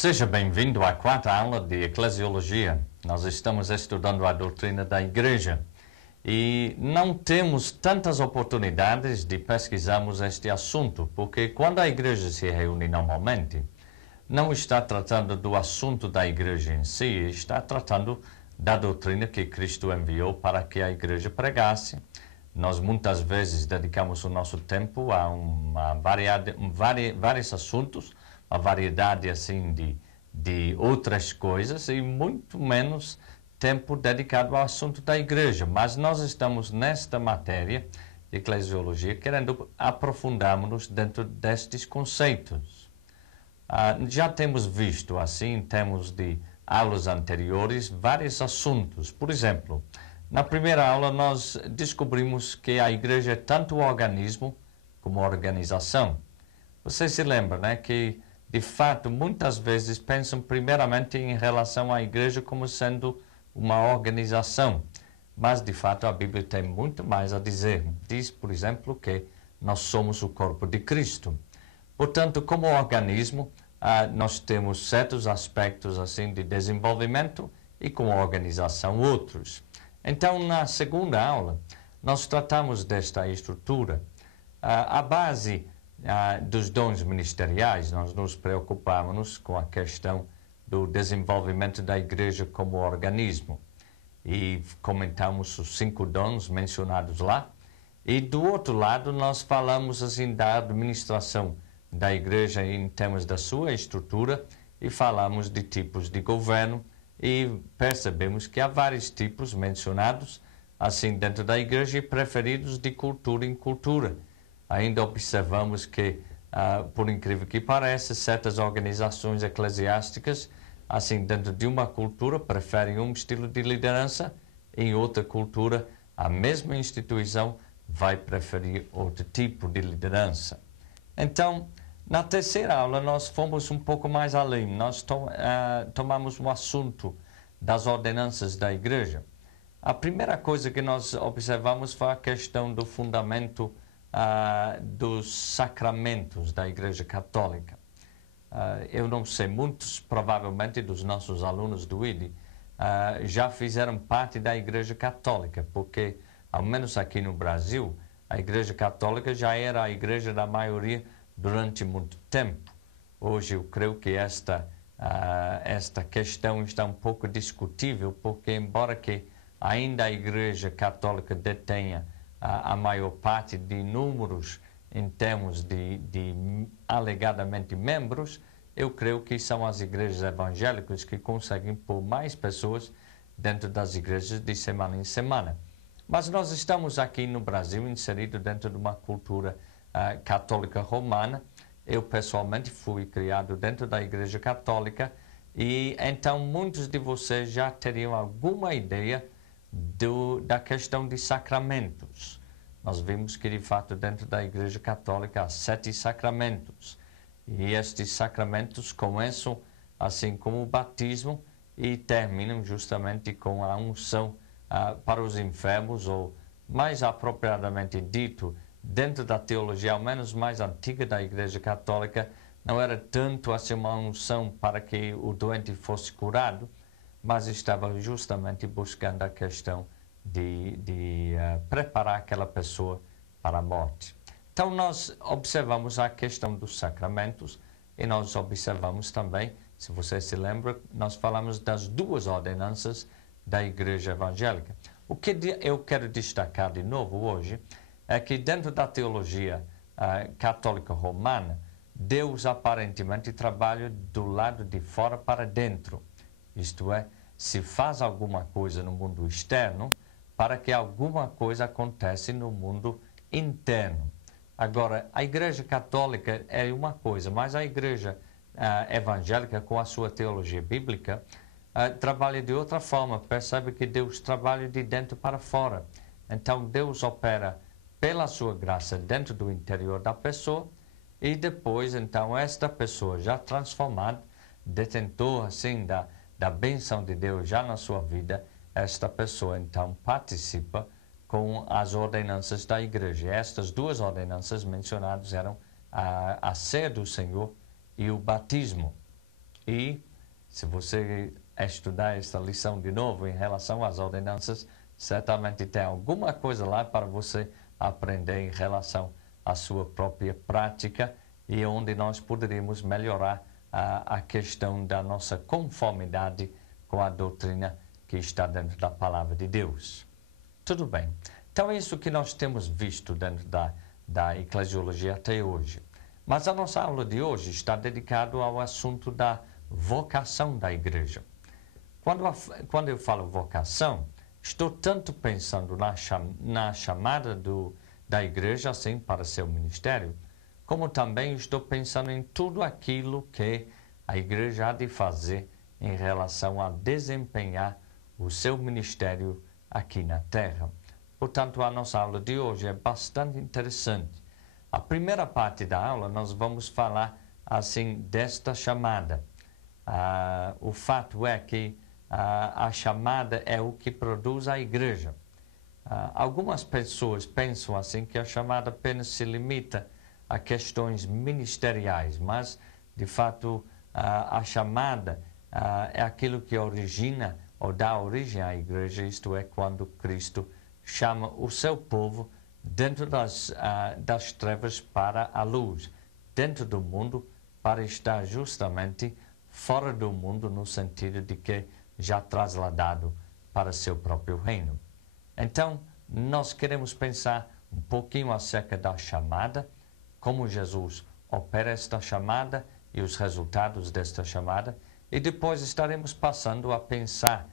Seja bem-vindo à quarta aula de Eclesiologia. Nós estamos estudando a doutrina da Igreja e não temos tantas oportunidades de pesquisarmos este assunto, porque quando a Igreja se reúne normalmente, não está tratando do assunto da Igreja em si, está tratando da doutrina que Cristo enviou para que a Igreja pregasse. Nós muitas vezes dedicamos o nosso tempo a vários assuntos, uma variedade assim de outras coisas e muito menos tempo dedicado ao assunto da igreja. Mas nós estamos nesta matéria de eclesiologia querendo aprofundarmos dentro destes conceitos. Já temos visto assim, em termos de aulas anteriores, vários assuntos. Por exemplo, na primeira aula nós descobrimos que a igreja é tanto organismo como organização. Você se lembra, né, que de fato, muitas vezes pensam primeiramente em relação à igreja como sendo uma organização. Mas, de fato, a Bíblia tem muito mais a dizer. Diz, por exemplo, que nós somos o corpo de Cristo. Portanto, como organismo, nós temos certos aspectos assim de desenvolvimento e como organização outros. Então, na segunda aula, nós tratamos desta estrutura. A base dos dons ministeriais, nós nos preocupamos com a questão do desenvolvimento da igreja como organismo. E comentamos os 5 dons mencionados lá. E do outro lado, nós falamos assim da administração da igreja em termos da sua estrutura e falamos de tipos de governo e percebemos que há vários tipos mencionados assim dentro da igreja e preferidos de cultura em cultura. Ainda observamos que, por incrível que pareça, certas organizações eclesiásticas, assim, dentro de uma cultura, preferem um estilo de liderança, em outra cultura, a mesma instituição vai preferir outro tipo de liderança. Então, na terceira aula, nós fomos um pouco mais além. Nós tomamos o assunto das ordenanças da igreja. A primeira coisa que nós observamos foi a questão do fundamento dos sacramentos da Igreja Católica. Eu não sei, muitos provavelmente dos nossos alunos do ID já fizeram parte da Igreja Católica, porque, ao menos aqui no Brasil, a Igreja Católica já era a igreja da maioria durante muito tempo. Hoje eu creio que esta questão está um pouco discutível, porque embora que ainda a Igreja Católica detenha a maior parte de números em termos de alegadamente membros, eu creio que são as igrejas evangélicas que conseguem pôr mais pessoas dentro das igrejas de semana em semana. Mas nós estamos aqui no Brasil inseridos dentro de uma cultura católica romana. Eu pessoalmente fui criado dentro da Igreja Católica e então muitos de vocês já teriam alguma ideia da questão de sacramentos. Nós vimos que, de fato, dentro da Igreja Católica há 7 sacramentos. E estes sacramentos começam assim como o batismo e terminam justamente com a unção para os enfermos, ou mais apropriadamente dito, dentro da teologia, ao menos mais antiga da Igreja Católica, não era tanto assim uma unção para que o doente fosse curado, mas estava justamente buscando a questão de preparar aquela pessoa para a morte. Então, nós observamos a questão dos sacramentos e nós observamos também, se você se lembra, nós falamos das 2 ordenanças da Igreja Evangélica. O que eu quero destacar de novo hoje é que dentro da teologia católica romana, Deus aparentemente trabalha do lado de fora para dentro. Isto é, se faz alguma coisa no mundo externo para que alguma coisa aconteça no mundo interno. Agora, a Igreja Católica é uma coisa, mas a Igreja evangélica, com a sua teologia bíblica, trabalha de outra forma. Percebe que Deus trabalha de dentro para fora. Então, Deus opera pela sua graça dentro do interior da pessoa e depois, então, esta pessoa já transformada, detentor, assim, da bênção de Deus já na sua vida, esta pessoa então participa com as ordenanças da igreja. Estas 2 ordenanças mencionadas eram a ceia do Senhor e o batismo. E se você estudar esta lição de novo em relação às ordenanças, certamente tem alguma coisa lá para você aprender em relação à sua própria prática e onde nós poderíamos melhorar a questão da nossa conformidade com a doutrina que está dentro da palavra de Deus. Tudo bem. Então é isso que nós temos visto dentro da eclesiologia até hoje. Mas a nossa aula de hoje está dedicada ao assunto da vocação da igreja. Quando eu falo vocação, estou tanto pensando na chamada da igreja, assim, para seu ministério, como também estou pensando em tudo aquilo que a igreja há de fazer em relação a desempenhar o seu ministério aqui na Terra. Portanto, a nossa aula de hoje é bastante interessante. A primeira parte da aula nós vamos falar assim desta chamada. O fato é que a chamada é o que produz a igreja. Algumas pessoas pensam assim que a chamada apenas se limita a questões ministeriais, mas de fato a chamada é aquilo que origina ou dá origem à igreja, isto é, quando Cristo chama o seu povo dentro das trevas para a luz, dentro do mundo para estar justamente fora do mundo, no sentido de que já trasladado para seu próprio reino. Então, nós queremos pensar um pouquinho acerca da chamada, como Jesus opera esta chamada e os resultados desta chamada, e depois estaremos passando a pensar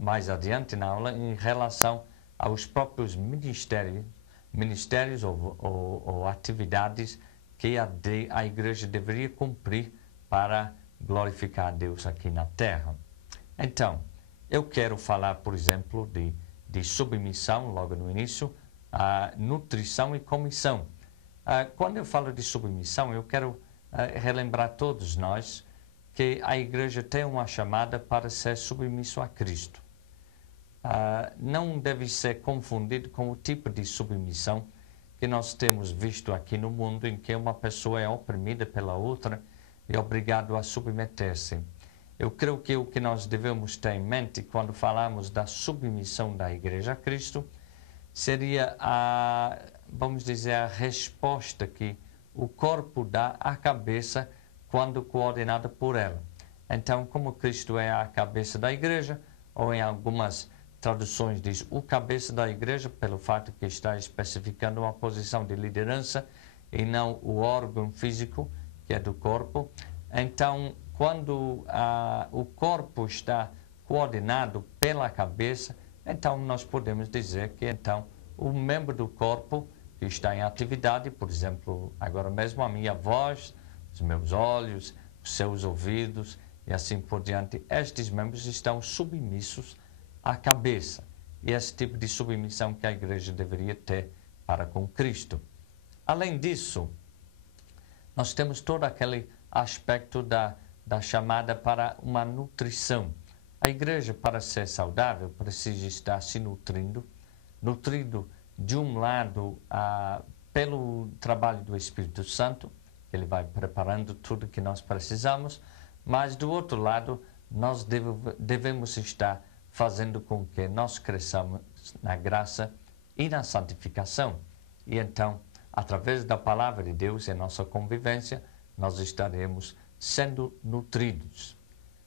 mais adiante na aula em relação aos próprios ministérios ou atividades que a igreja deveria cumprir para glorificar a Deus aqui na Terra. Então, eu quero falar, por exemplo, de submissão, logo no início, nutrição e comissão. Quando eu falo de submissão, eu quero relembrar todos nós que a igreja tem uma chamada para ser submisso a Cristo. Não deve ser confundido com o tipo de submissão que nós temos visto aqui no mundo, em que uma pessoa é oprimida pela outra e obrigado a submeter-se. Eu creio que o que nós devemos ter em mente quando falamos da submissão da igreja a Cristo seria vamos dizer, a resposta que o corpo dá à cabeça quando coordenada por ela. Então, como Cristo é a cabeça da igreja, ou em algumas traduções diz o cabeça da igreja, pelo fato que está especificando uma posição de liderança e não o órgão físico, que é do corpo. Então, quando o corpo está coordenado pela cabeça, então nós podemos dizer que então o membro do corpo que está em atividade, por exemplo, agora mesmo a minha voz, os meus olhos, os seus ouvidos e assim por diante, estes membros estão submissos à cabeça. E esse tipo de submissão que a igreja deveria ter para com Cristo. Além disso, nós temos todo aquele aspecto da chamada para uma nutrição. A igreja, para ser saudável, precisa estar se nutrindo de um lado pelo trabalho do Espírito Santo, ele vai preparando tudo que nós precisamos, mas do outro lado, nós devemos estar fazendo com que nós cresçamos na graça e na santificação. E então, através da palavra de Deus em nossa convivência, nós estaremos sendo nutridos.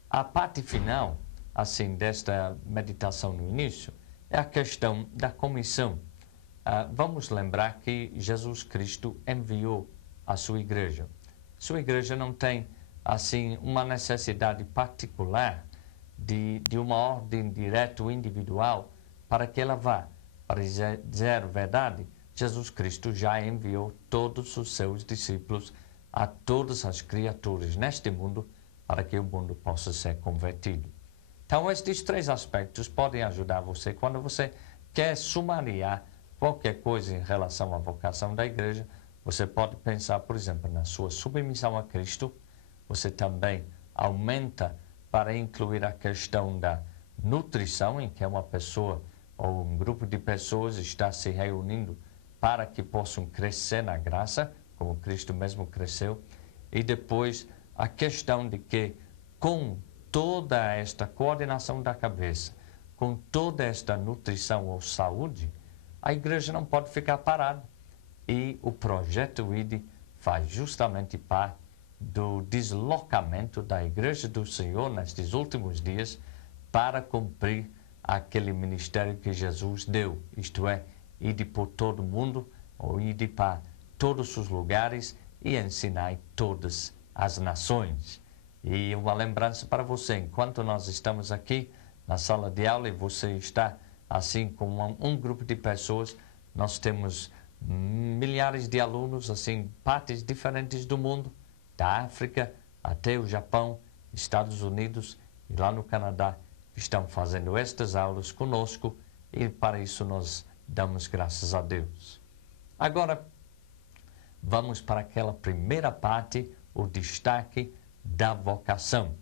A parte final, assim, desta meditação no início, é a questão da comissão. Vamos lembrar que Jesus Cristo enviou a sua igreja. Sua igreja não tem, assim, uma necessidade particular de uma ordem direta ou individual para que ela vá. Para dizer a verdade, Jesus Cristo já enviou todos os seus discípulos a todas as criaturas neste mundo para que o mundo possa ser convertido. Então, estes três aspectos podem ajudar você quando você quer sumariar qualquer coisa em relação à vocação da igreja. Você pode pensar, por exemplo, na sua submissão a Cristo. Você também aumenta para incluir a questão da nutrição, em que uma pessoa ou um grupo de pessoas está se reunindo para que possam crescer na graça, como Cristo mesmo cresceu. E depois a questão de que com toda esta coordenação da cabeça, com toda esta nutrição ou saúde, a igreja não pode ficar parada. E o projeto ID faz justamente parte do deslocamento da igreja do Senhor nestes últimos dias para cumprir aquele ministério que Jesus deu, isto é, ir por todo o mundo, ou ir para todos os lugares e ensinar todas as nações. E uma lembrança para você, enquanto nós estamos aqui na sala de aula e você está assim com um grupo de pessoas, nós temos milhares de alunos, assim, partes diferentes do mundo, da África até o Japão, Estados Unidos e lá no Canadá, estão fazendo estas aulas conosco e para isso nós damos graças a Deus. Agora, vamos para aquela primeira parte, o destaque da vocação.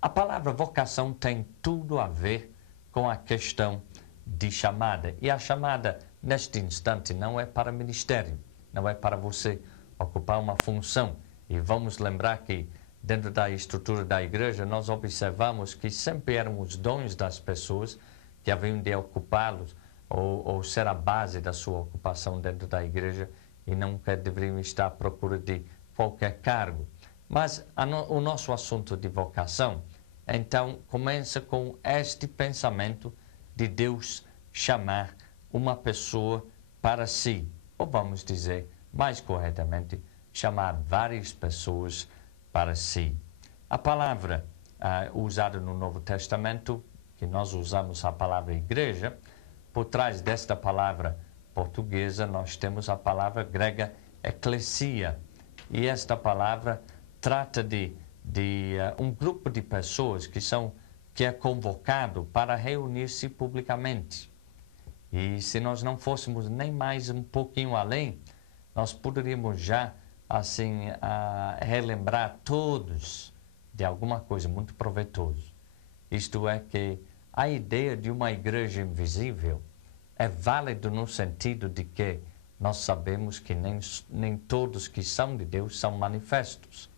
A palavra vocação tem tudo a ver com a questão de chamada. E a chamada, neste instante, não é para ministério, não é para você ocupar uma função. E vamos lembrar que, dentro da estrutura da igreja, nós observamos que sempre eram os dons das pessoas que haviam de ocupá-los ou ser a base da sua ocupação dentro da igreja e nunca deveriam estar à procura de qualquer cargo. Mas o nosso assunto de vocação, então, começa com este pensamento de Deus chamar uma pessoa para si, ou vamos dizer, mais corretamente, chamar várias pessoas para si. A palavra usada no Novo Testamento, que nós usamos a palavra igreja, por trás desta palavra portuguesa nós temos a palavra grega eclesia. E esta palavra trata de um grupo de pessoas que é convocado para reunir-se publicamente. E se nós não fôssemos nem mais um pouquinho além, nós poderíamos já assim relembrar todos de alguma coisa muito proveitosa. Isto é que a ideia de uma igreja invisível é válida no sentido de que nós sabemos que nem todos que são de Deus são manifestos.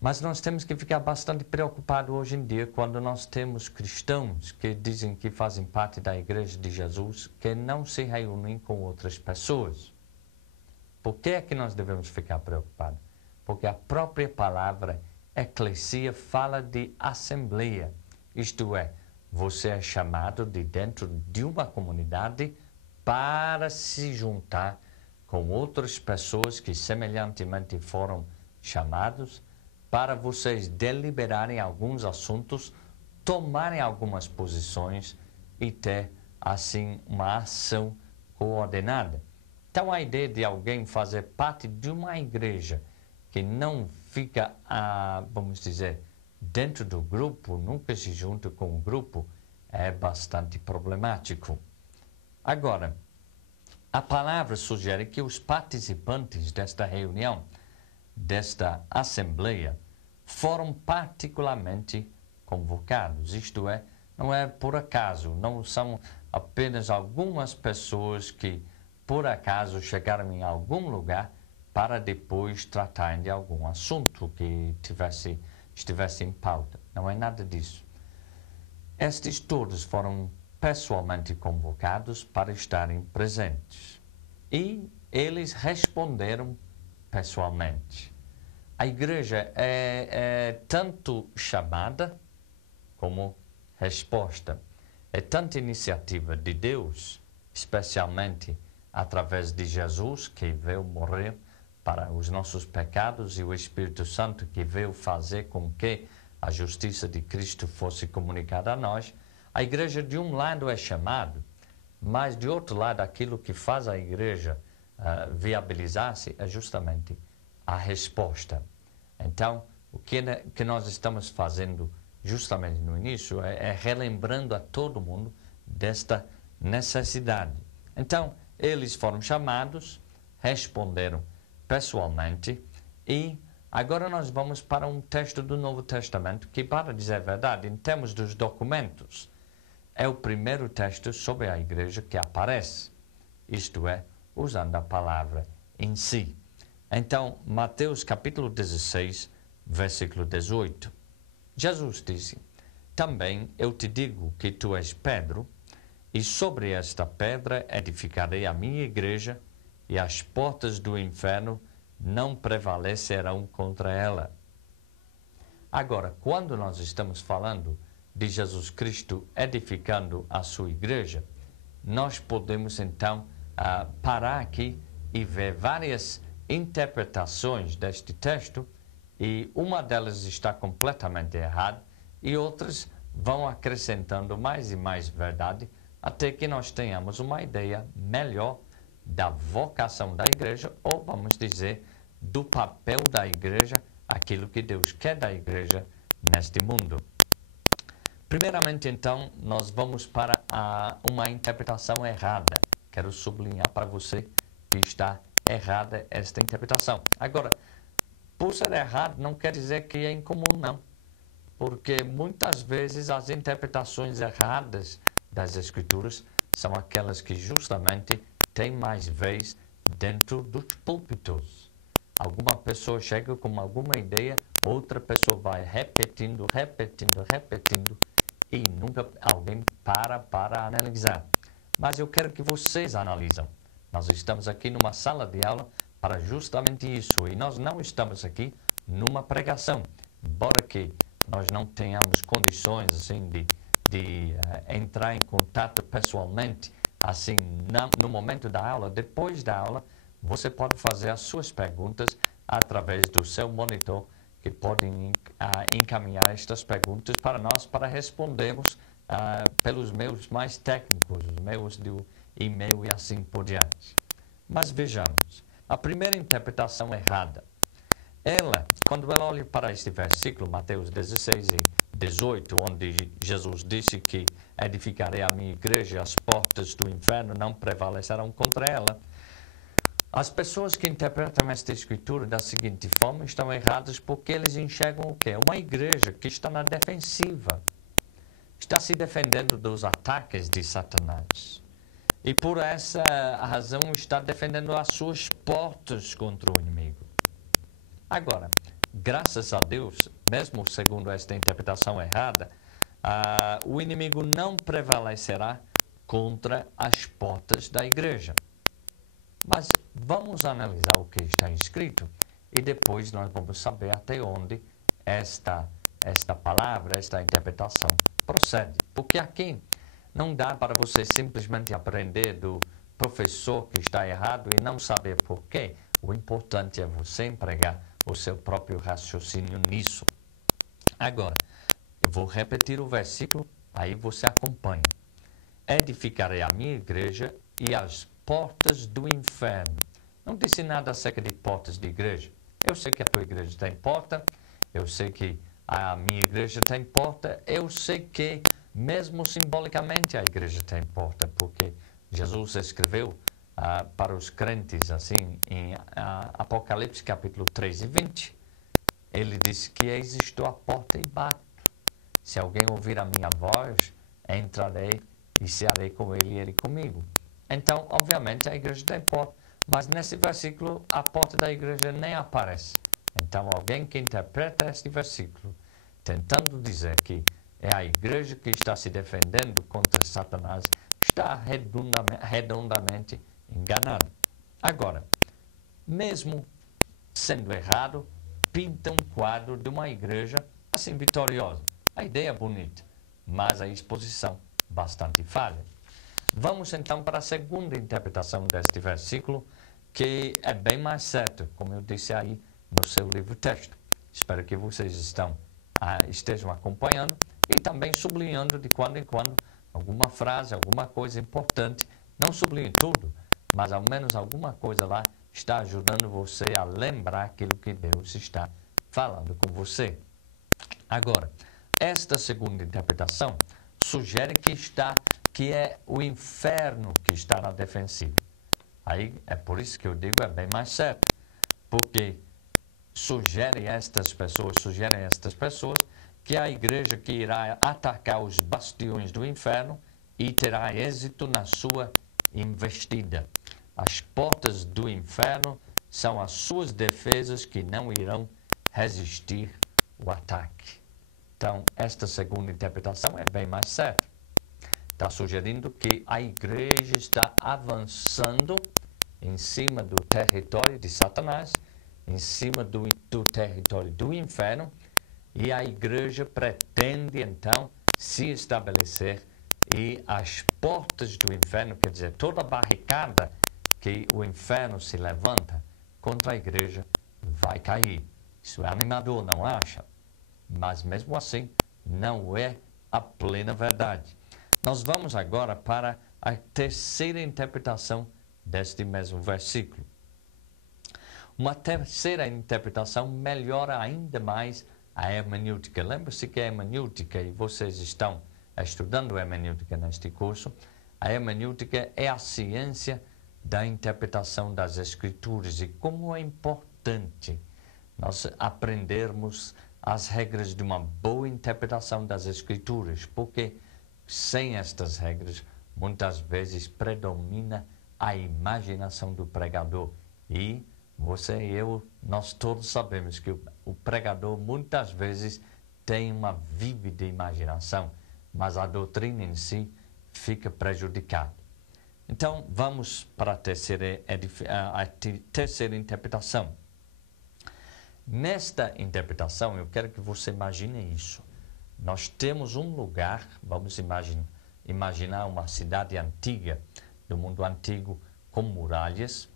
Mas nós temos que ficar bastante preocupados hoje em dia quando nós temos cristãos que dizem que fazem parte da igreja de Jesus que não se reúnem com outras pessoas. Por que é que nós devemos ficar preocupados? Porque a própria palavra eclesia fala de assembleia. Isto é, você é chamado de dentro de uma comunidade para se juntar com outras pessoas que semelhantemente foram chamados, para vocês deliberarem alguns assuntos, tomarem algumas posições e ter, assim, uma ação coordenada. Então, a ideia de alguém fazer parte de uma igreja que não fica, vamos dizer, dentro do grupo, nunca se junta com o grupo, é bastante problemático. Agora, a palavra sugere que os participantes desta reunião, desta assembleia, foram particularmente convocados. Isto é, não é por acaso, não são apenas algumas pessoas que por acaso chegaram em algum lugar para depois tratarem de algum assunto que estivesse em pauta. Não é nada disso. Estes todos foram pessoalmente convocados para estarem presentes. E eles responderam pessoalmente. A igreja é tanto chamada como resposta. É tanta iniciativa de Deus, especialmente através de Jesus, que veio morrer para os nossos pecados, e o Espírito Santo, que veio fazer com que a justiça de Cristo fosse comunicada a nós. A igreja, de um lado, é chamado, mas, de outro lado, aquilo que faz a igreja viabilizar-se é justamente a resposta. Então, o que nós estamos fazendo justamente no início é relembrando a todo mundo desta necessidade. Então, eles foram chamados, responderam pessoalmente e agora nós vamos para um texto do Novo Testamento que, para dizer a verdade, em termos dos documentos, é o primeiro texto sobre a igreja que aparece, isto é, usando a palavra em si. Então, Mateus capítulo 16, versículo 18. Jesus disse: também eu te digo que tu és Pedro, e sobre esta pedra edificarei a minha igreja, e as portas do inferno não prevalecerão contra ela. Agora, quando nós estamos falando de Jesus Cristo edificando a sua igreja, nós podemos então parar aqui e ver várias interpretações deste texto, e uma delas está completamente errada e outras vão acrescentando mais e mais verdade até que nós tenhamos uma ideia melhor da vocação da igreja, ou vamos dizer, do papel da igreja, aquilo que Deus quer da igreja neste mundo. Primeiramente, então, nós vamos para uma interpretação errada. Quero sublinhar para você que está errada esta interpretação. Agora, por ser errado, não quer dizer que é incomum, não. Porque muitas vezes as interpretações erradas das Escrituras são aquelas que justamente têm mais vez dentro dos púlpitos. Alguma pessoa chega com alguma ideia, outra pessoa vai repetindo, e nunca alguém para analisar. Mas eu quero que vocês analisem. Nós estamos aqui numa sala de aula para justamente isso, e nós não estamos aqui numa pregação. Embora que nós não tenhamos condições assim de entrar em contato pessoalmente, assim, no momento da aula, depois da aula, você pode fazer as suas perguntas através do seu monitor, que podem encaminhar estas perguntas para nós, para respondermos pelos meios mais técnicos, os meios do e-mail e assim por diante. Mas vejamos, a primeira interpretação errada, quando ela olha para este versículo, Mateus 16 e 18, onde Jesus disse que edificarei a minha igreja, as portas do inferno não prevalecerão contra ela, as pessoas que interpretam esta escritura da seguinte forma estão erradas, porque eles enxergam o quê? Uma igreja que está na defensiva, está se defendendo dos ataques de Satanás. E por essa razão está defendendo as suas portas contra o inimigo. Agora, graças a Deus, mesmo segundo esta interpretação errada, o inimigo não prevalecerá contra as portas da igreja. Mas vamos analisar o que está escrito e depois nós vamos saber até onde esta palavra, esta interpretação procede. Porque aqui não dá para você simplesmente aprender do professor que está errado e não saber por quê. O importante é você empregar o seu próprio raciocínio nisso. Agora, eu vou repetir o versículo, aí você acompanha. Edificarei a minha igreja e as portas do inferno. Não disse nada acerca de portas de igreja. Eu sei que a tua igreja tem porta, eu sei que a minha igreja tem porta, eu sei que mesmo simbolicamente a igreja tem porta, porque Jesus escreveu para os crentes assim em Apocalipse capítulo 3 e 20. Ele disse que eis estou à porta e bato. Se alguém ouvir a minha voz, entrarei e cearei com ele e ele comigo. Então, obviamente, a igreja tem porta, mas nesse versículo a porta da igreja nem aparece. Então, alguém que interpreta este versículo tentando dizer que é a igreja que está se defendendo contra Satanás está redondamente enganado. Agora, mesmo sendo errado, pinta um quadro de uma igreja assim vitoriosa. A ideia é bonita, mas a exposição bastante falha. Vamos então para a segunda interpretação deste versículo, que é bem mais certa, como eu disse aí no seu livro-texto. Espero que vocês estejam acompanhando e também sublinhando de quando em quando alguma frase, alguma coisa importante. Não sublinhe tudo, mas ao menos alguma coisa lá está ajudando você a lembrar aquilo que Deus está falando com você. Agora, esta segunda interpretação sugere que é o inferno que está na defensiva. Aí é por isso que eu digo é bem mais certo, porque sugerem estas pessoas que a igreja que irá atacar os bastiões do inferno e terá êxito na sua investida. As portas do inferno são as suas defesas que não irão resistir o ataque. Então, esta segunda interpretação é bem mais certa. Está sugerindo que a igreja está avançando em cima do território de Satanás, em cima do território do inferno, e a igreja pretende, então, se estabelecer e as portas do inferno, quer dizer, toda a barricada que o inferno se levanta contra a igreja vai cair. Isso é animador, não acha? Mas mesmo assim, não é a plena verdade. Nós vamos agora para a terceira interpretação deste mesmo versículo. Uma terceira interpretação melhora ainda mais a hermenêutica. Lembre-se que a hermenêutica, e vocês estão estudando hermenêutica neste curso, a hermenêutica é a ciência da interpretação das Escrituras e como é importante nós aprendermos as regras de uma boa interpretação das Escrituras, porque sem estas regras, muitas vezes predomina a imaginação do pregador. E você e eu, nós todos sabemos que o pregador muitas vezes tem uma vívida imaginação, mas a doutrina em si fica prejudicada. Então, vamos para a terceira interpretação. Nesta interpretação, eu quero que você imagine isso. Nós temos um lugar, vamos imaginar uma cidade antiga, do mundo antigo, com muralhas,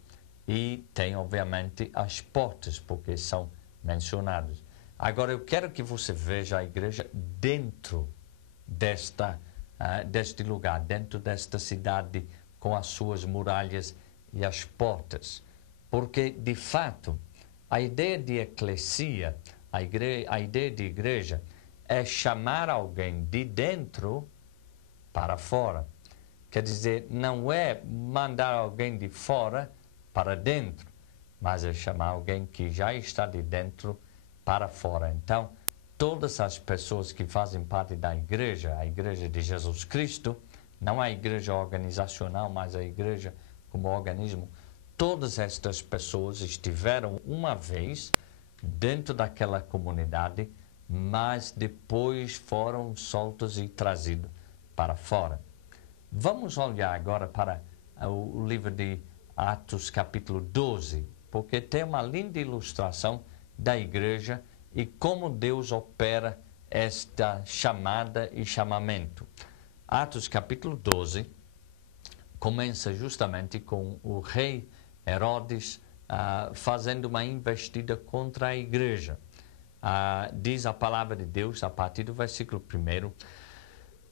e tem, obviamente, as portas, porque são mencionadas. Agora, eu quero que você veja a igreja dentro deste lugar, dentro desta cidade, com as suas muralhas e as portas. Porque, de fato, a ideia de eclesia, a ideia de igreja, é chamar alguém de dentro para fora. Quer dizer, não é mandar alguém de fora para dentro, mas é chamar alguém que já está de dentro para fora. Então, todas as pessoas que fazem parte da igreja, a igreja de Jesus Cristo, não a igreja organizacional, mas a igreja como organismo, todas estas pessoas estiveram uma vez dentro daquela comunidade, mas depois foram soltos e trazidos para fora. Vamos olhar agora para o livro de Atos, capítulo 12, porque tem uma linda ilustração da igreja e como Deus opera esta chamada e chamamento. Atos, capítulo 12, começa justamente com o rei Herodes fazendo uma investida contra a igreja. Diz a palavra de Deus, a partir do versículo 1,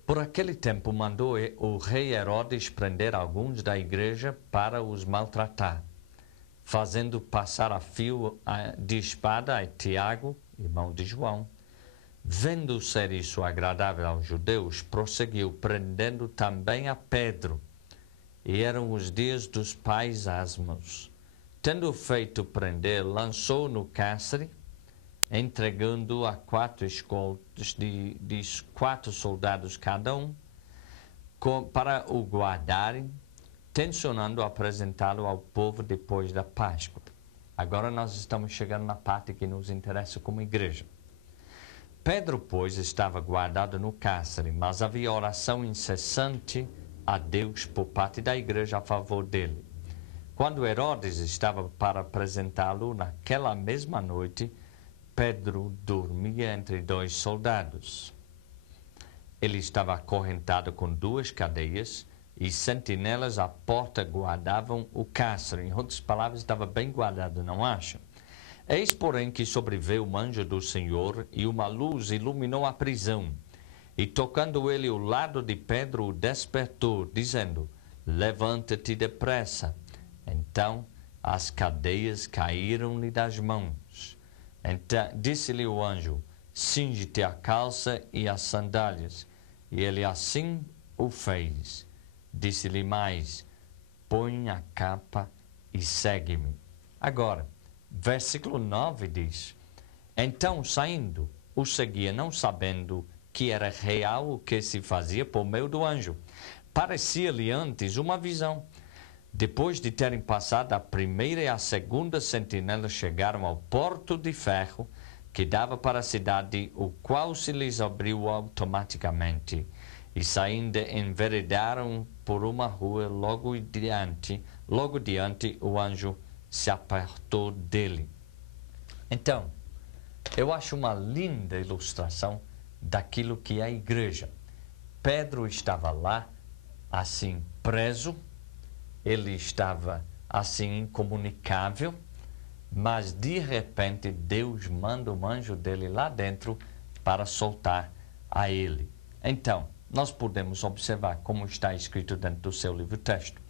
por aquele tempo mandou o rei Herodes prender alguns da igreja para os maltratar, fazendo passar a fio de espada a Tiago, irmão de João. Vendo ser isso agradável aos judeus, prosseguiu prendendo também a Pedro. E eram os dias dos pais asmos. Tendo feito prender, lançou no cárcere, entregando a 4 escoltas de 4 soldados cada um, para o guardarem, tencionando apresentá-lo ao povo depois da Páscoa. Agora nós estamos chegando na parte que nos interessa como igreja. Pedro, pois, estava guardado no cárcere, mas havia oração incessante a Deus por parte da igreja a favor dele. Quando Herodes estava para apresentá-lo naquela mesma noite, Pedro dormia entre 2 soldados. Ele estava acorrentado com 2 cadeias e sentinelas à porta guardavam o cárcere. Em outras palavras, estava bem guardado, não acham? Eis, porém, que sobreveio um anjo do Senhor e uma luz iluminou a prisão. E tocando ele o lado de Pedro, o despertou, dizendo, levanta-te depressa. Então as cadeias caíram-lhe das mãos. Então disse-lhe o anjo, cinge-te a calça e as sandálias. E ele assim o fez. Disse-lhe mais, põe a capa e segue-me. Agora, versículo 9 diz, então saindo, o seguia, não sabendo que era real o que se fazia por meio do anjo. Parecia-lhe antes uma visão. Depois de terem passado a primeira e a segunda sentinela, chegaram ao porto de ferro, que dava para a cidade, o qual se lhes abriu automaticamente, e saindo enveredaram por uma rua logo diante, o anjo se apartou dele. Então, eu acho uma linda ilustração daquilo que é a igreja. Pedro estava lá, assim, preso, ele estava assim, incomunicável, mas de repente Deus manda um anjo dele lá dentro para soltar a ele. Então, nós podemos observar como está escrito dentro do seu livro-texto.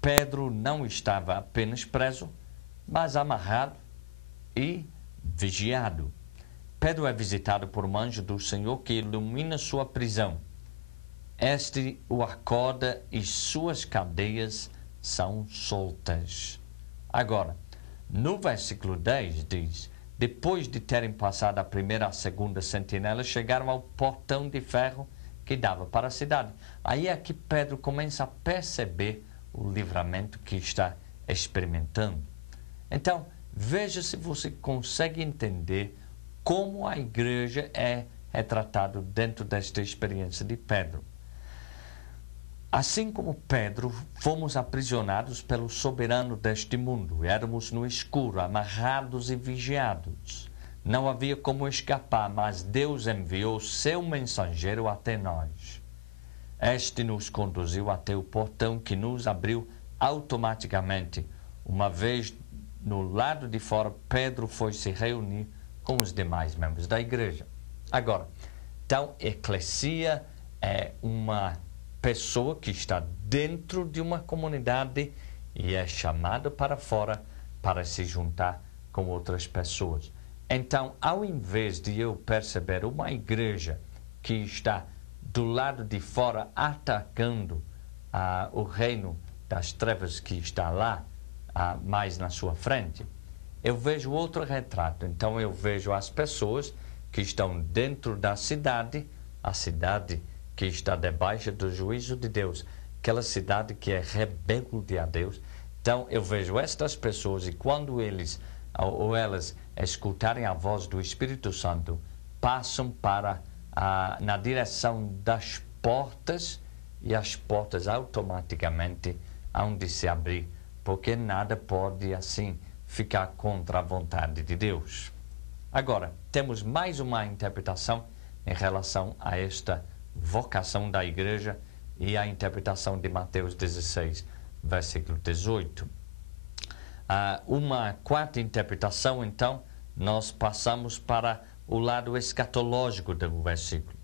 Pedro não estava apenas preso, mas amarrado e vigiado. Pedro é visitado por um anjo do Senhor que ilumina sua prisão. Este o acorda e suas cadeias são soltas. Agora, no versículo 10 diz: depois de terem passado a primeira e a segunda sentinela, chegaram ao portão de ferro que dava para a cidade. Aí é que Pedro começa a perceber o livramento que está experimentando. Então, veja se você consegue entender como a igreja é retratada dentro desta experiência de Pedro. Assim como Pedro, fomos aprisionados pelo soberano deste mundo. Éramos no escuro, amarrados e vigiados. Não havia como escapar, mas Deus enviou seu mensageiro até nós. Este nos conduziu até o portão que nos abriu automaticamente. Uma vez no lado de fora, Pedro foi se reunir com os demais membros da igreja. Agora, então, eclesia é uma pessoa que está dentro de uma comunidade e é chamada para fora para se juntar com outras pessoas. Então, ao invés de eu perceber uma igreja que está do lado de fora atacando o reino das trevas que está lá, mais na sua frente, eu vejo outro retrato. Então, eu vejo as pessoas que estão dentro da cidade, a cidade que está debaixo do juízo de Deus, aquela cidade que é rebelde a Deus. Então, eu vejo estas pessoas e quando eles ou elas escutarem a voz do Espírito Santo, passam para na direção das portas e as portas automaticamente hão de se abrir, porque nada pode assim ficar contra a vontade de Deus. Agora, temos mais uma interpretação em relação a esta vocação da igreja e a interpretação de Mateus 16, versículo 18. Uma quarta interpretação, então, nós passamos para o lado escatológico do versículo.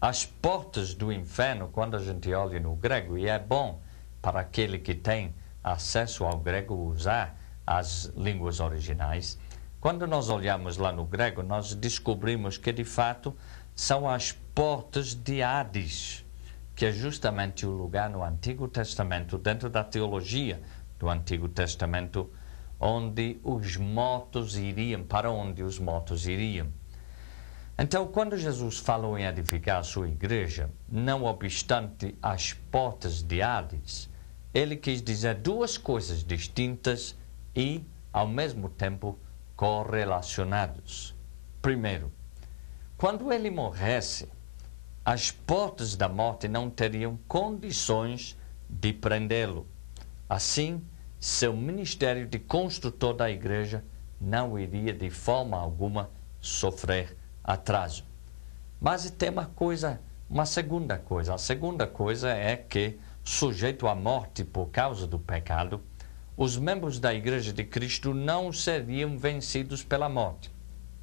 As portas do inferno, quando a gente olha no grego, e é bom para aquele que tem acesso ao grego usar as línguas originais, quando nós olhamos lá no grego, nós descobrimos que, de fato, são as portas de Hades, que é justamente o lugar no Antigo Testamento, dentro da teologia do Antigo Testamento, onde os mortos iriam, para onde os mortos iriam. Então, quando Jesus falou em edificar a sua igreja, não obstante as portas de Hades, ele quis dizer duas coisas distintas e, ao mesmo tempo, correlacionadas. Primeiro, quando ele morresse, as portas da morte não teriam condições de prendê-lo. Assim, seu ministério de construtor da igreja não iria de forma alguma sofrer atraso. Mas tem uma segunda coisa. A segunda coisa é que, sujeito à morte por causa do pecado, os membros da igreja de Cristo não seriam vencidos pela morte.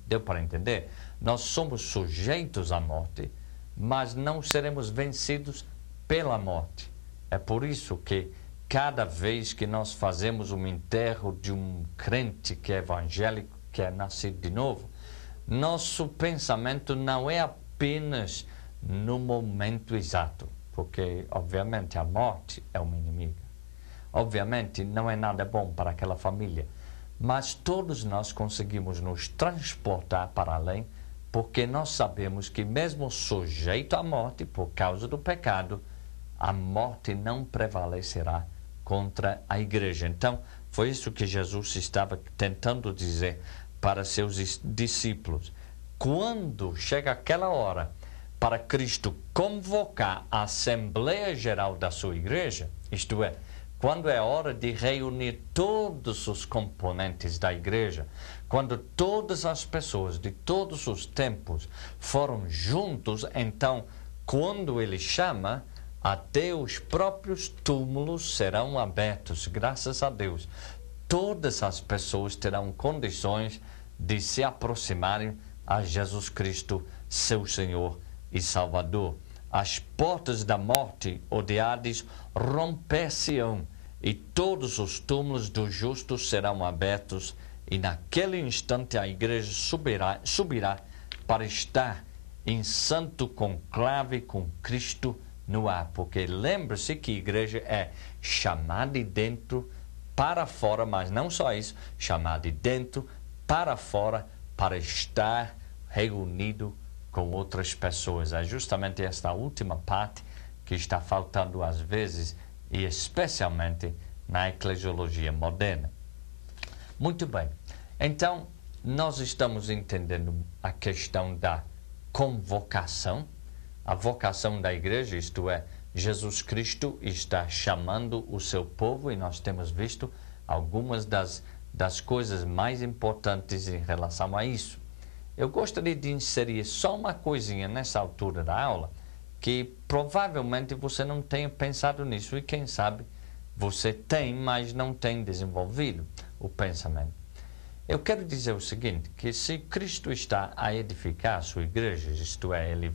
Deu para entender? Nós somos sujeitos à morte, mas não seremos vencidos pela morte. É por isso que cada vez que nós fazemos um enterro de um crente que é evangélico, que é nascido de novo, nosso pensamento não é apenas no momento exato, porque, obviamente, a morte é uma inimiga. Obviamente, não é nada bom para aquela família, mas todos nós conseguimos nos transportar para além, porque nós sabemos que mesmo sujeito à morte por causa do pecado, a morte não prevalecerá contra a igreja. Então, foi isso que Jesus estava tentando dizer para seus discípulos. Quando chega aquela hora para Cristo convocar a Assembleia Geral da sua igreja, isto é, quando é hora de reunir todos os componentes da igreja, quando todas as pessoas de todos os tempos foram juntos, então, quando ele chama, até os próprios túmulos serão abertos, graças a Deus. Todas as pessoas terão condições de se aproximarem a Jesus Cristo, seu Senhor e Salvador. As portas da morte ou de Hades romper-se-ão e todos os túmulos dos justos serão abertos, e naquele instante a igreja subirá para estar em santo conclave com Cristo no ar. Porque lembre-se que a igreja é chamada de dentro para fora, mas não só isso, chamada de dentro para fora para estar reunido com outras pessoas. É justamente esta última parte que está faltando às vezes, e especialmente na eclesiologia moderna. Muito bem, então nós estamos entendendo a questão da convocação, a vocação da igreja, isto é, Jesus Cristo está chamando o seu povo, e nós temos visto algumas das coisas mais importantes em relação a isso. Eu gostaria de inserir só uma coisinha nessa altura da aula, que provavelmente você não tenha pensado nisso, e quem sabe você tem, mas não tem desenvolvido o pensamento. Eu quero dizer o seguinte, que se Cristo está a edificar a sua igreja, isto é, ele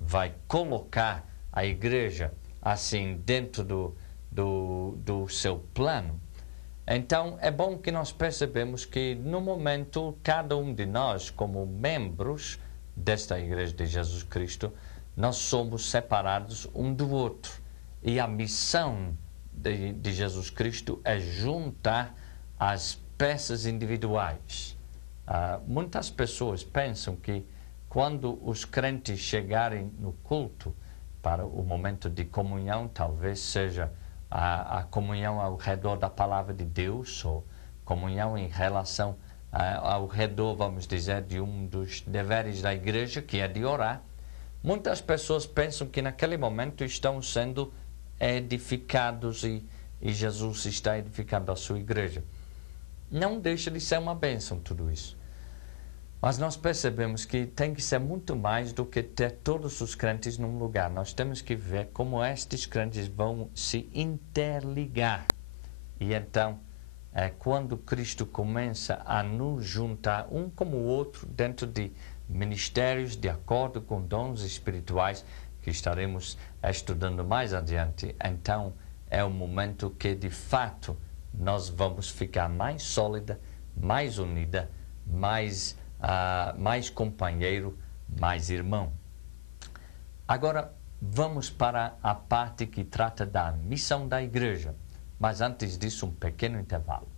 vai colocar a igreja assim dentro do seu plano, então é bom que nós percebemos que no momento cada um de nós, como membros desta igreja de Jesus Cristo, nós somos separados um do outro, e a missão de Jesus Cristo é juntar as peças individuais. Muitas pessoas pensam que quando os crentes chegarem no culto para o momento de comunhão, talvez seja a comunhão ao redor da palavra de Deus, ou comunhão em relação ao redor, vamos dizer, de um dos deveres da igreja, que é de orar. Muitas pessoas pensam que naquele momento estão sendo edificados e Jesus está edificando a sua igreja. Não deixa de ser uma bênção tudo isso. Mas nós percebemos que tem que ser muito mais do que ter todos os crentes num lugar. Nós temos que ver como estes crentes vão se interligar. E então, quando Cristo começa a nos juntar um como o outro dentro de ministérios de acordo com dons espirituais que estaremos estudando mais adiante, então é o momento que de fato nós vamos ficar mais sólida, mais unida, mais companheiro, mais irmão. Agora vamos para a parte que trata da missão da igreja, mas antes disso um pequeno intervalo.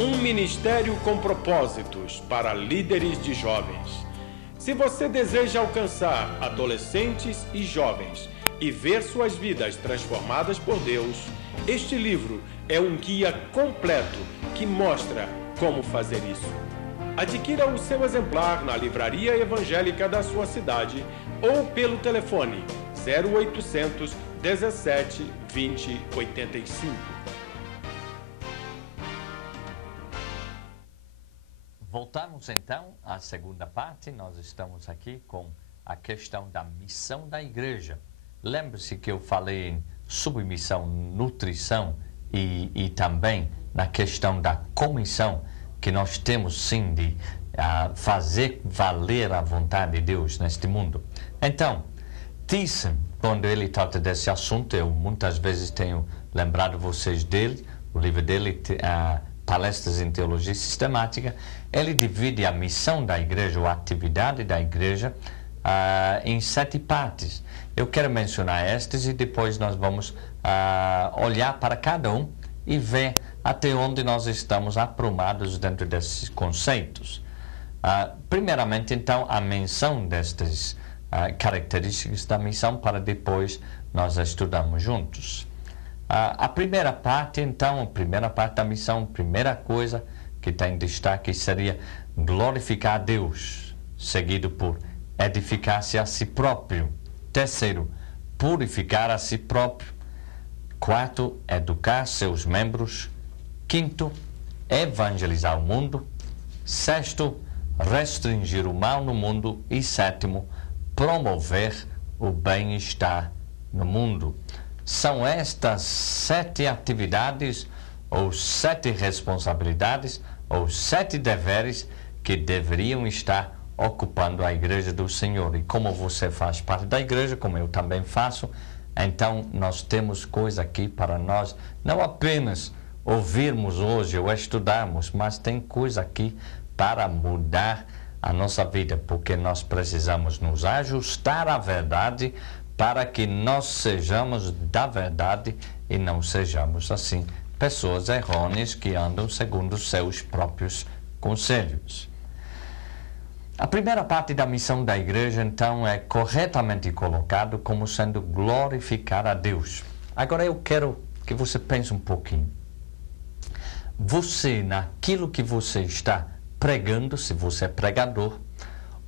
Um ministério com propósitos para líderes de jovens. Se você deseja alcançar adolescentes e jovens e ver suas vidas transformadas por Deus, este livro é um guia completo que mostra como fazer isso. Adquira o seu exemplar na livraria evangélica da sua cidade ou pelo telefone 0800 17 20 85. Voltamos então à segunda parte. Nós estamos aqui com a questão da missão da igreja. Lembre-se que eu falei em submissão, nutrição e também na questão da comissão, que nós temos sim de fazer valer a vontade de Deus neste mundo. Então, Thiessen, quando ele trata desse assunto, eu muitas vezes tenho lembrado vocês dele, o livro dele, Palestras em Teologia Sistemática, ele divide a missão da igreja, ou a atividade da igreja, em 7 partes. Eu quero mencionar estas e depois nós vamos olhar para cada um e ver até onde nós estamos aprumados dentro desses conceitos. Primeiramente, então, a menção destas características da missão, para depois nós estudamos juntos. A primeira parte, então, a primeira parte da missão, a primeira coisa que tem em destaque seria glorificar a Deus, seguido por edificar-se a si próprio. Terceiro, purificar a si próprio. Quarto, educar seus membros. Quinto, evangelizar o mundo. Sexto, restringir o mal no mundo. E sétimo, promover o bem-estar no mundo. São estas 7 atividades, ou 7 responsabilidades, ou 7 deveres que deveriam estar ocupando a Igreja do Senhor. E como você faz parte da Igreja, como eu também faço, então nós temos coisa aqui para nós, não apenas ouvirmos hoje ou estudarmos, mas tem coisa aqui para mudar a nossa vida, porque nós precisamos nos ajustar à verdade para que nós sejamos da verdade e não sejamos assim pessoas errôneas que andam segundo os seus próprios conselhos. A primeira parte da missão da igreja, então, é corretamente colocado como sendo glorificar a Deus. Agora eu quero que você pense um pouquinho. Você, naquilo que você está pregando, se você é pregador,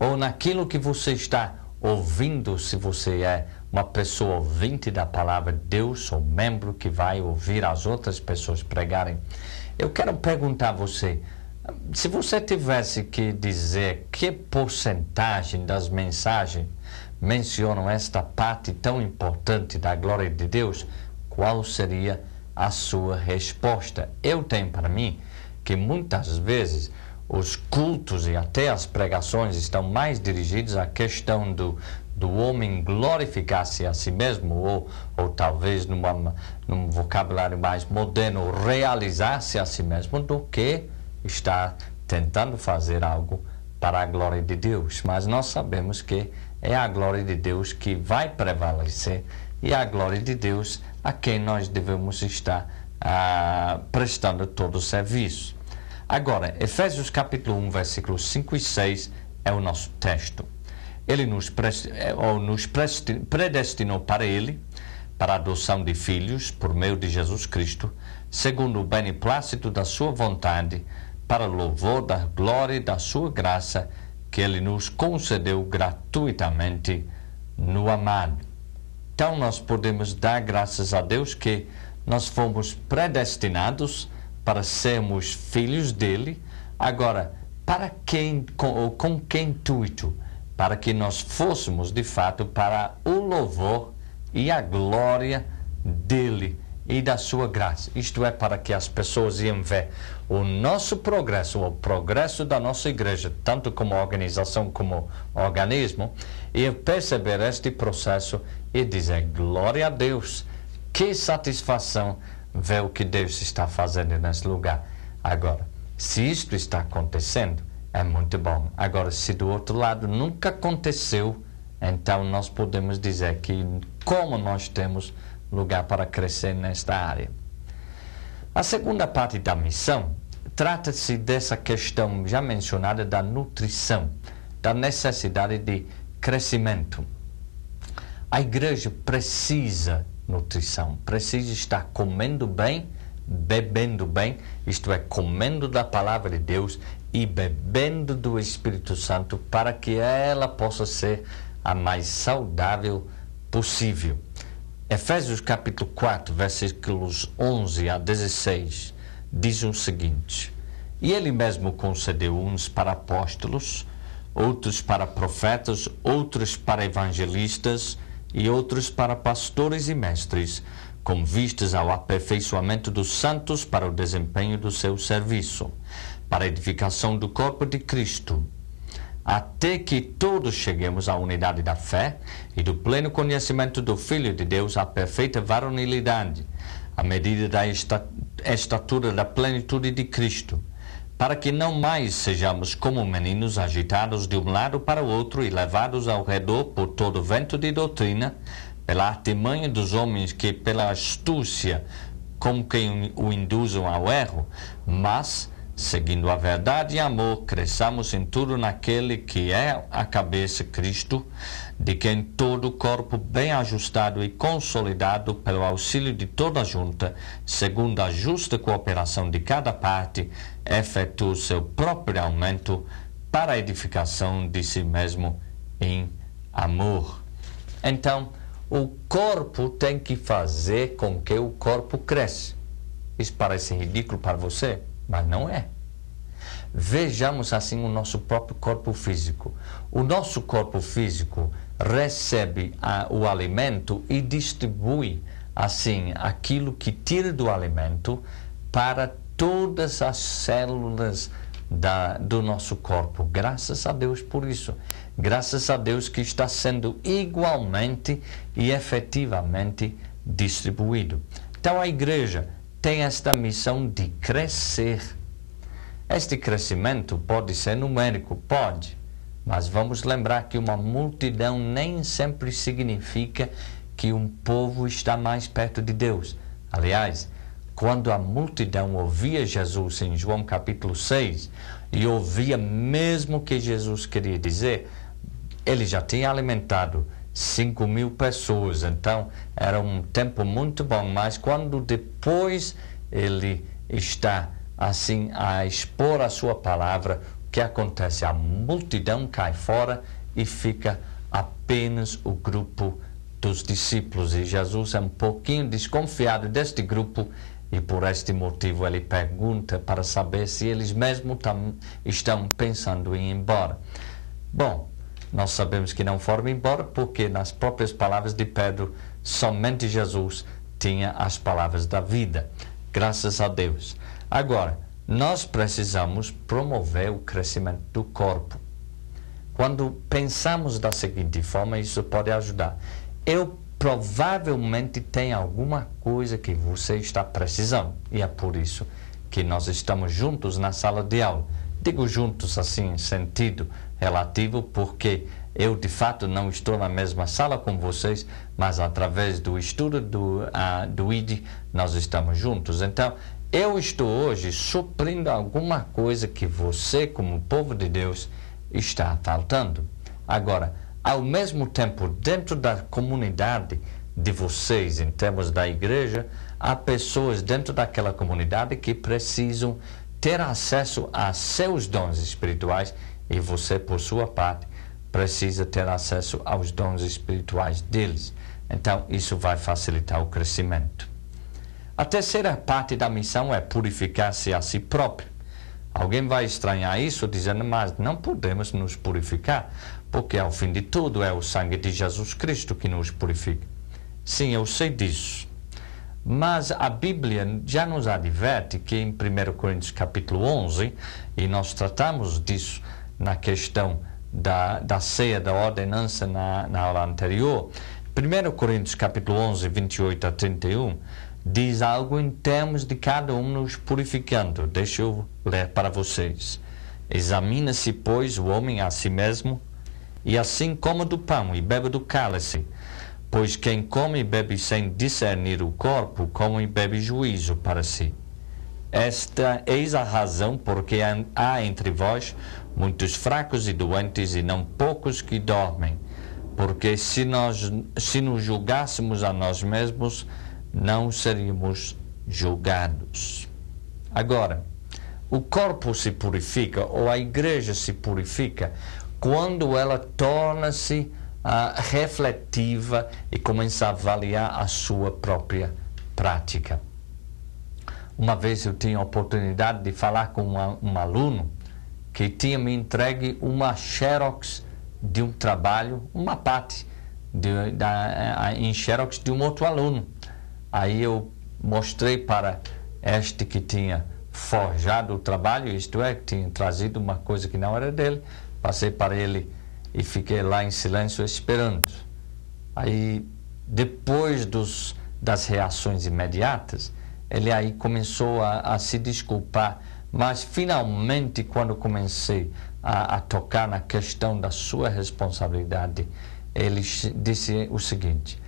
ou naquilo que você está ouvindo, se você é uma pessoa ouvinte da palavra de Deus, ou membro que vai ouvir as outras pessoas pregarem, eu quero perguntar a você, se você tivesse que dizer que porcentagem das mensagens mencionam esta parte tão importante da glória de Deus, qual seria a sua resposta? Eu tenho para mim que muitas vezes os cultos e até as pregações estão mais dirigidos à questão do homem glorificar-se a si mesmo, ou talvez num vocabulário mais moderno, realizar-se a si mesmo, do que estar tentando fazer algo para a glória de Deus. Mas nós sabemos que é a glória de Deus que vai prevalecer e a glória de Deus a quem nós devemos estar prestando todo o serviço. Agora, Efésios capítulo 1, versículos 5 e 6 é o nosso texto. Ele nos predestinou para Ele, para a adoção de filhos, por meio de Jesus Cristo, segundo o beneplácito da sua vontade, para louvor da glória e da sua graça, que Ele nos concedeu gratuitamente no amado. Então, nós podemos dar graças a Deus que nós fomos predestinados para sermos filhos dele. Agora, para quem, com que intuito? Para que nós fôssemos, de fato, para o louvor e a glória dele e da sua graça. Isto é, para que as pessoas iam ver o nosso progresso, o progresso da nossa igreja, tanto como organização como organismo, e perceber este processo e dizer, glória a Deus, que satisfação ver o que Deus está fazendo nesse lugar. Agora, se isto está acontecendo, é muito bom. Agora, se do outro lado nunca aconteceu, então nós podemos dizer que como nós temos lugar para crescer nesta área. A segunda parte da missão trata-se dessa questão já mencionada da nutrição, da necessidade de crescimento. A igreja precisa nutrição, precisa estar comendo bem, bebendo bem, isto é, comendo da palavra de Deus e bebendo do Espírito Santo para que ela possa ser a mais saudável possível. Efésios capítulo 4, versículos 11 a 16, diz o seguinte: E ele mesmo concedeu uns para apóstolos, outros para profetas, outros para evangelistas e outros para pastores e mestres, com vistas ao aperfeiçoamento dos santos para o desempenho do seu serviço, para a edificação do corpo de Cristo, até que todos cheguemos à unidade da fé e do pleno conhecimento do Filho de Deus, à perfeita varonilidade, à medida da estatura da plenitude de Cristo, para que não mais sejamos como meninos agitados de um lado para o outro e levados ao redor por todo vento de doutrina, pela artimanha dos homens que pela astúcia com quem o induzam ao erro, mas, seguindo a verdade e amor, cresçamos em tudo naquele que é a cabeça, Cristo, de que em todo o corpo bem ajustado e consolidado pelo auxílio de toda a junta, segundo a justa cooperação de cada parte, efetua o seu próprio aumento para a edificação de si mesmo em amor. Então, o corpo tem que fazer com que o corpo cresça. Isso parece ridículo para você, mas não é. Vejamos assim o nosso próprio corpo físico. O nosso corpo físico recebe o alimento e distribui assim aquilo que tira do alimento para todas as células do nosso corpo. Graças a Deus por isso. Graças a Deus que está sendo igualmente e efetivamente distribuído. Então a igreja tem esta missão de crescer. Este crescimento pode ser numérico, pode, mas vamos lembrar que uma multidão nem sempre significa que um povo está mais perto de Deus. Aliás, quando a multidão ouvia Jesus em João capítulo 6 e ouvia mesmo o que Jesus queria dizer, ele já tinha alimentado 5.000 pessoas, então era um tempo muito bom, mas quando depois ele está assim a expor a sua palavra, o que acontece? A multidão cai fora e fica apenas o grupo dos discípulos, e Jesus é um pouquinho desconfiado deste grupo e por este motivo ele pergunta para saber se eles mesmos estão pensando em ir embora. Bom, nós sabemos que não foram embora porque nas próprias palavras de Pedro, somente Jesus tinha as palavras da vida. Graças a Deus. Agora, nós precisamos promover o crescimento do corpo. Quando pensamos da seguinte forma, isso pode ajudar. Eu provavelmente tenho alguma coisa que você está precisando. E é por isso que nós estamos juntos na sala de aula. Digo juntos assim em sentido relativo, porque eu de fato não estou na mesma sala com vocês, mas através do estudo do ID nós estamos juntos. Então, eu estou hoje suprindo alguma coisa que você, como povo de Deus, está faltando. Agora, ao mesmo tempo, dentro da comunidade de vocês, em termos da igreja, há pessoas dentro daquela comunidade que precisam ter acesso a seus dons espirituais e você, por sua parte, precisa ter acesso aos dons espirituais deles. Então, isso vai facilitar o crescimento. A terceira parte da missão é purificar-se a si próprio. Alguém vai estranhar isso dizendo, mas não podemos nos purificar, porque ao fim de tudo é o sangue de Jesus Cristo que nos purifica. Sim, eu sei disso. Mas a Bíblia já nos adverte que em 1 Coríntios capítulo 11, e nós tratamos disso na questão da ceia, da ordenança na aula anterior, 1 Coríntios capítulo 11, 28 a 31, diz algo em termos de cada um nos purificando. Deixa eu ler para vocês. Examina-se, pois, o homem a si mesmo, e assim coma do pão e bebe do cálice. Pois quem come e bebe sem discernir o corpo, come e bebe juízo para si. Esta eis a razão porque há entre vós muitos fracos e doentes e não poucos que dormem. Porque se nos julgássemos a nós mesmos, não seríamos julgados. Agora, o corpo se purifica, ou a igreja se purifica, quando ela torna-se refletiva e começa a avaliar a sua própria prática. Uma vez eu tinha a oportunidade de falar com um aluno que tinha me entregue uma xerox de um trabalho, uma parte em xerox de um outro aluno. Aí eu mostrei para este que tinha forjado o trabalho, isto é, que tinha trazido uma coisa que não era dele, passei para ele e fiquei lá em silêncio esperando. Aí, depois das reações imediatas, ele aí começou a se desculpar, mas finalmente, quando comecei a tocar na questão da sua responsabilidade, ele disse o seguinte: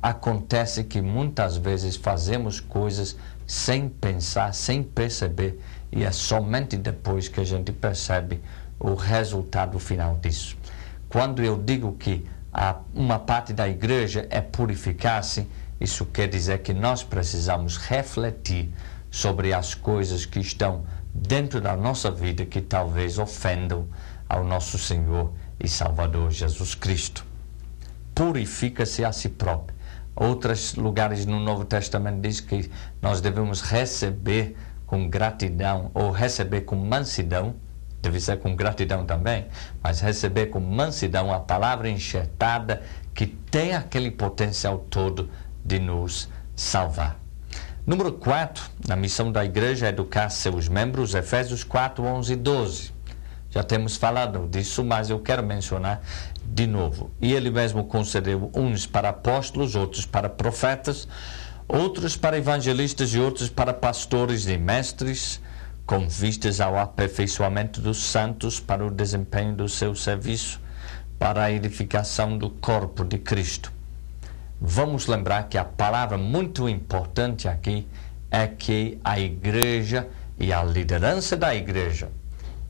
acontece que muitas vezes fazemos coisas sem pensar, sem perceber, e é somente depois que a gente percebe o resultado final disso. quando eu digo que uma parte da igreja é purificar-se, isso quer dizer que nós precisamos refletir sobre as coisas que estão dentro da nossa vida que talvez ofendam ao nosso Senhor e Salvador Jesus Cristo. Purifica-se a si próprio. Outros lugares no Novo Testamento diz que nós devemos receber com gratidão, ou receber com mansidão, deve ser com gratidão também, mas receber com mansidão a palavra enxertada que tem aquele potencial todo de nos salvar. Número 4, na missão da igreja é educar seus membros, Efésios 4, 11 e 12. Já temos falado disso, mas eu quero mencionar de novo. E ele mesmo concedeu uns para apóstolos, outros para profetas, outros para evangelistas e outros para pastores e mestres, com vistas ao aperfeiçoamento dos santos para o desempenho do seu serviço, para a edificação do corpo de Cristo. Vamos lembrar que a palavra muito importante aqui é que a igreja e a liderança da igreja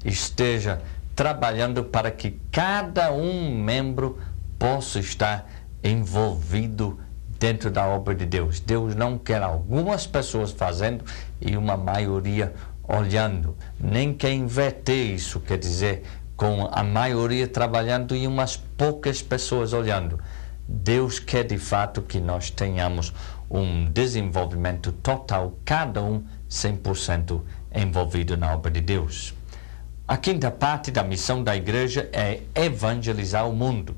esteja trabalhando para que cada membro possa estar envolvido dentro da obra de Deus. Deus não quer algumas pessoas fazendo e uma maioria olhando. Nem quer inverter isso, quer dizer, com a maioria trabalhando e umas poucas pessoas olhando. Deus quer de fato que nós tenhamos um desenvolvimento total, cada 100% envolvido na obra de Deus. A quinta parte da missão da igreja é evangelizar o mundo.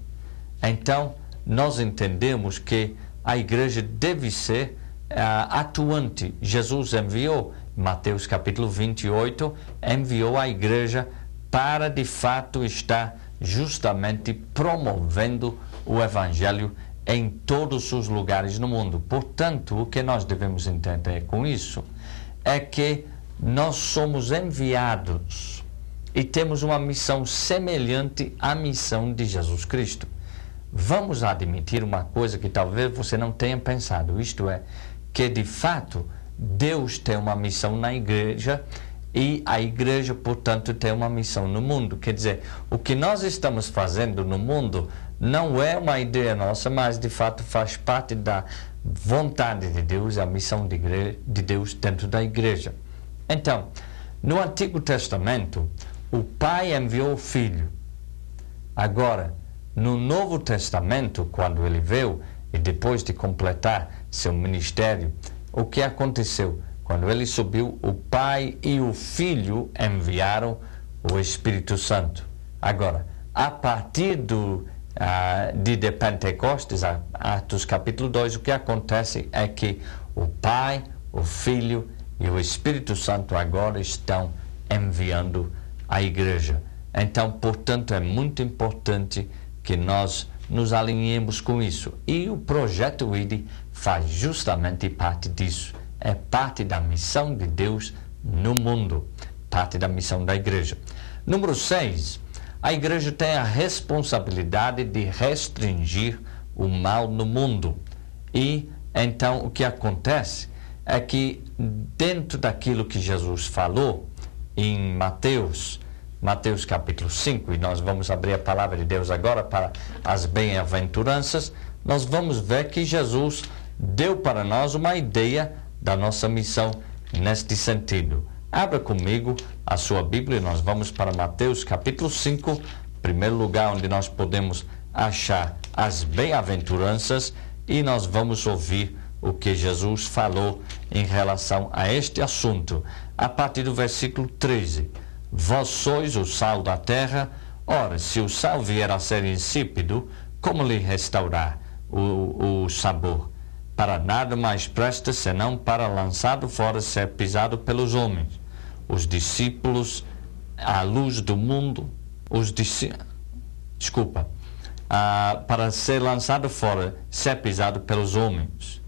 Então, nós entendemos que a igreja deve ser atuante. Jesus enviou, Mateus capítulo 28, enviou a igreja para de fato estar justamente promovendo o evangelho em todos os lugares no mundo. Portanto, o que nós devemos entender com isso é que nós somos enviados e temos uma missão semelhante à missão de Jesus Cristo. Vamos admitir uma coisa que talvez você não tenha pensado, isto é, que de fato Deus tem uma missão na igreja e a igreja, portanto, tem uma missão no mundo. Quer dizer, o que nós estamos fazendo no mundo não é uma ideia nossa, mas de fato faz parte da vontade de Deus, a missão de Deus dentro da igreja. Então, no Antigo Testamento, o Pai enviou o Filho. Agora, no Novo Testamento, quando ele veio, e depois de completar seu ministério, o que aconteceu? Quando ele subiu, o Pai e o Filho enviaram o Espírito Santo. Agora, a partir de Pentecostes, Atos capítulo 2, o que acontece é que o Pai, o Filho e o Espírito Santo agora estão enviando a igreja. Então, portanto, é muito importante que nós nos alinhemos com isso. E o projeto ID faz justamente parte disso. É parte da missão de Deus no mundo, parte da missão da igreja. Número 6, a igreja tem a responsabilidade de restringir o mal no mundo. E, então, o que acontece é que, dentro daquilo que Jesus falou, em Mateus capítulo 5, e nós vamos abrir a palavra de Deus agora para as bem-aventuranças, nós vamos ver que Jesus deu para nós uma ideia da nossa missão neste sentido. Abra comigo a sua Bíblia e nós vamos para Mateus capítulo 5, primeiro lugar onde nós podemos achar as bem-aventuranças, e nós vamos ouvir o que Jesus falou em relação a este assunto, a partir do versículo 13. Vós sois o sal da terra. Ora, se o sal vier a ser insípido, como lhe restaurar o sabor? Para nada mais presta, senão para lançado fora, ser pisado pelos homens. Os discípulos, à luz do mundo, para ser lançado fora, ser pisado pelos homens.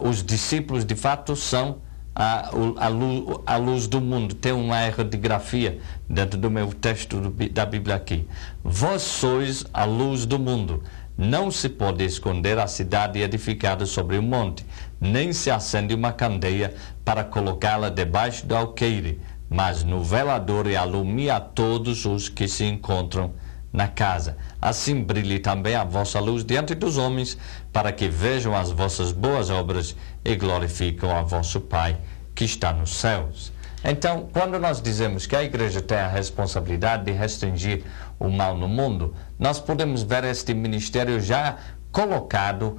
Os discípulos, de fato, são a luz do mundo. Tem uma erro de grafia dentro do meu texto da Bíblia aqui. Vós sois a luz do mundo. Não se pode esconder a cidade edificada sobre um monte, nem se acende uma candeia para colocá-la debaixo do alqueire, mas no velador e alumia a todos os que se encontram na casa. assim brilhe também a vossa luz diante dos homens, para que vejam as vossas boas obras e glorifiquem a vosso Pai que está nos céus. Então, quando nós dizemos que a igreja tem a responsabilidade de restringir o mal no mundo, nós podemos ver este ministério já colocado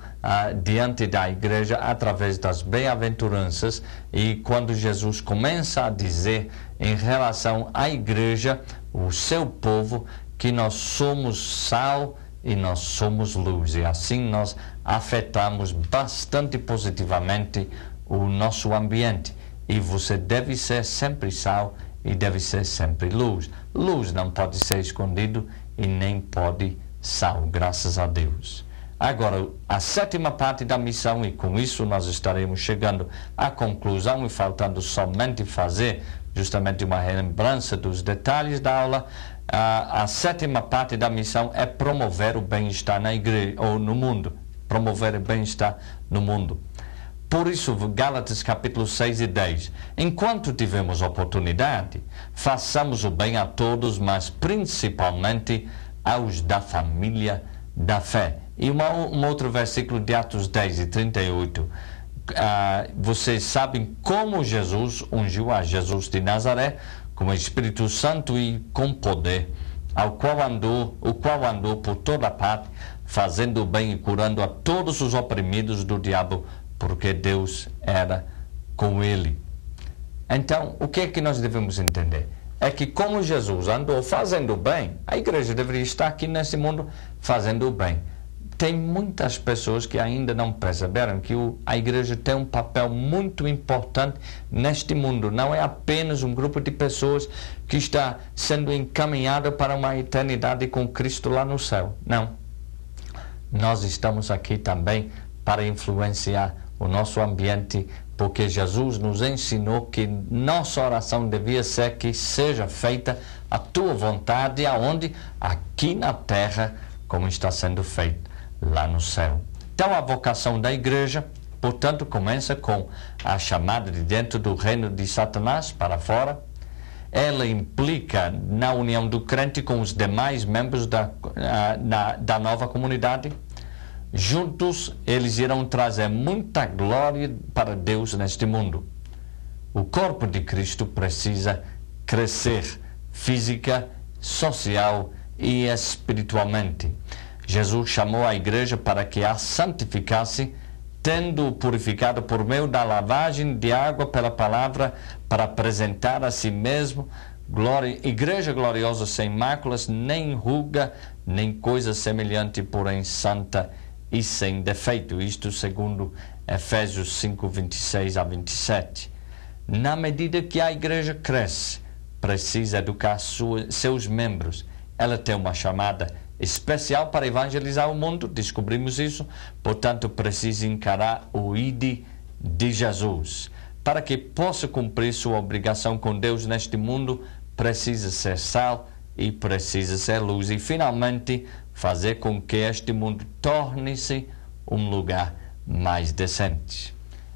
diante da igreja através das bem-aventuranças, e quando Jesus começa a dizer em relação à igreja, o seu povo, que nós somos sal e nós somos luz, e assim nós afetamos bastante positivamente o nosso ambiente. E você deve ser sempre sal e deve ser sempre luz. Luz não pode ser escondido e nem pode sal, graças a Deus. Agora, a sétima parte da missão, e com isso nós estaremos chegando à conclusão e faltando somente fazer justamente uma lembrança dos detalhes da aula. A sétima parte da missão é promover o bem-estar na igreja ou no mundo. Promover o bem-estar no mundo. Por isso, Gálatas capítulo 6 e 10. Enquanto tivermos oportunidade, façamos o bem a todos, mas principalmente aos da família da fé. E um outro versículo de Atos 10 e 38. Vocês sabem como Jesus ungiu a Jesus de Nazaré com o Espírito Santo e com poder, o qual andou por toda parte, fazendo o bem e curando a todos os oprimidos do diabo, porque Deus era com ele. Então, o que é que nós devemos entender? É que como Jesus andou fazendo o bem, a igreja deveria estar aqui nesse mundo fazendo o bem. Tem muitas pessoas que ainda não perceberam que a igreja tem um papel muito importante neste mundo. Não é apenas um grupo de pessoas que está sendo encaminhada para uma eternidade com Cristo lá no céu. Não. Nós estamos aqui também para influenciar o nosso ambiente, porque Jesus nos ensinou que nossa oração devia ser que seja feita a tua vontade, aonde? Aqui na terra, como está sendo feito lá no céu. Então, a vocação da igreja, portanto, começa com a chamada de dentro do reino de Satanás para fora. Ela implica na união do crente com os demais membros da nova comunidade. Juntos, eles irão trazer muita glória para Deus neste mundo. O corpo de Cristo precisa crescer física, social e espiritualmente. Jesus chamou a igreja para que a santificasse, tendo purificado por meio da lavagem de água pela palavra, para apresentar a si mesmo igreja gloriosa, sem máculas, nem ruga, nem coisa semelhante, porém santa e sem defeito. Isto segundo Efésios 5, 26 a 27. Na medida que a igreja cresce, precisa educar seus membros. Ela tem uma chamada especial para evangelizar o mundo, descobrimos isso, portanto precisa encarar o ID de Jesus. Para que possa cumprir sua obrigação com Deus neste mundo, precisa ser sal e precisa ser luz, e finalmente fazer com que este mundo torne-se um lugar mais decente.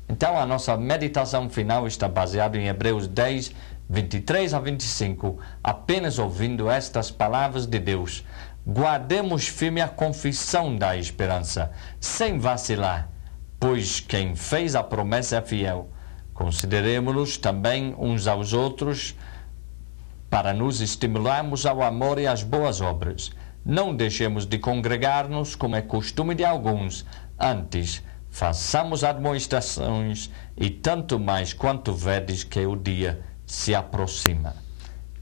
Então a nossa meditação final está baseada em Hebreus 10, 23 a 25, apenas ouvindo estas palavras de Deus. Guardemos firme a confissão da esperança, sem vacilar, pois quem fez a promessa é fiel. Consideremos-nos também uns aos outros para nos estimularmos ao amor e às boas obras. Não deixemos de congregar-nos, como é costume de alguns. Antes, façamos admoestações, e tanto mais quanto vedes que o dia se aproxima.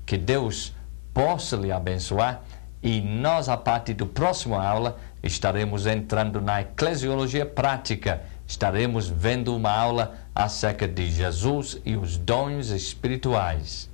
Que Deus possa lhe abençoar. E nós, a partir do próximo aula, estaremos entrando na eclesiologia prática. Estaremos vendo uma aula acerca de Jesus e os dons espirituais.